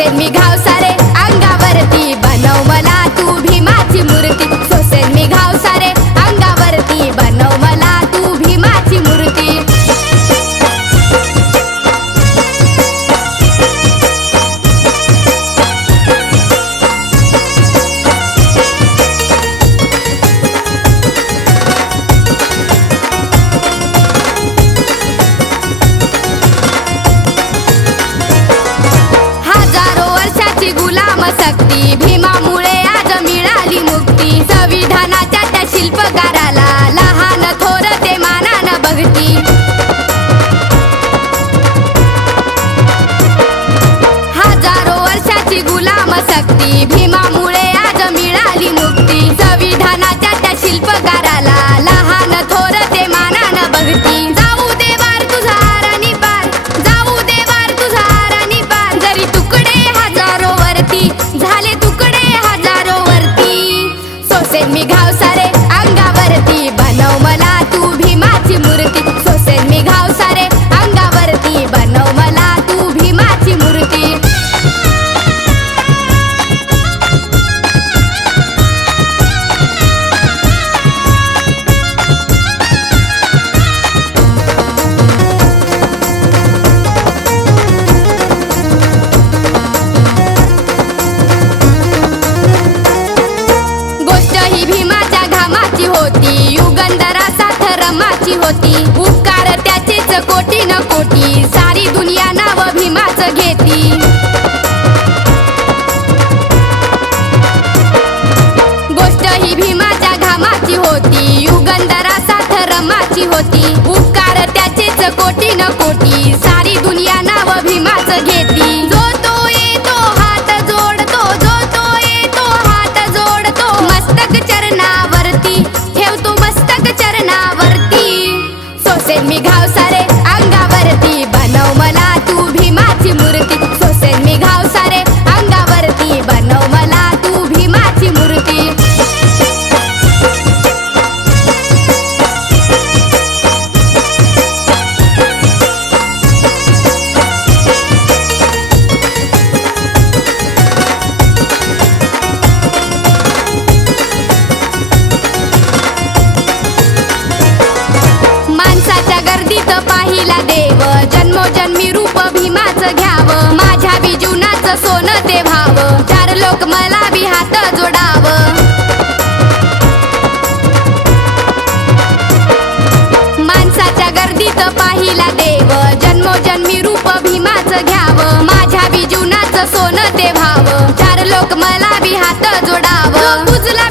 सोसेन मी घाव सारे अंगावरती, बनव मला तू भीमाची मूर्ती। सोसेन मी घाव सारे अंगावरती, बनव मला तू भीमाची मूर्ती। गुलाम शक्ती भीमामुळे आज मिळाली मुक्ती। संविधानाच्या त्या शिल्पकाराला लहान थोर ते मानानं बघती। हजारो वर्षाची गुलाम शक्ती भीमामुळे आज मिळाली मुक्ती। संविधानाच्या त्या शिल्पकाराला लहान थोर ते मानानं बघती। जाऊ दे वार तुझा राणी पार, जाऊ दे वार तुझा राणी पार, जरी तुकडे हजारो झाले तुकडे हजारो वरती। सोसेन मी घाव सारे अंगावरती, बनव मला तू भीमाची मूर्ती। सोसेन मी घाव सारे अंगावरती, बनव मला तू भीमाची मूर्ती। भीमाच्या घामाची होती, युगंधरा साथ रमाची होती। उपकार त्याचेच कोटी न कोटी, सारी दुनिया नाव भीमाचं घेती। गोष्ट ही भीमाच्या घामाची होती, युगंधरा साथ रमाची होती। उपकार त्याचेच कोटी न कोटी, सारी दुनिया नाव भीमाचं घेती। जो तो येतो हात जोडतो, जो तो येतो हात जोडतो, मस्तक चरणावरती ठेवतो, मस्तक चरणावरती। सोसेन मी घाव सारे अंगावरती, बनव मला तू भीमाची मूर्ती। सोसेन मी घाव सारे अंगावरती, बनव मला तू भीमाची मूर्ती। पाहिला देव जन्मोजन्मी रूप भीमाचं घ्यावं, माझ्या बी जीवनाचं सोनं ते व्हावं, चार लोक मला बी हात जोडावं। माणसाच्या गर्दीत पाहिला देव जन्मोजन्मी रूप भीमाचं घ्यावं, माझ्या बी जीवनाचं सोनं ते व्हावं, चार लोक मला बी हात जोडावं। पुजला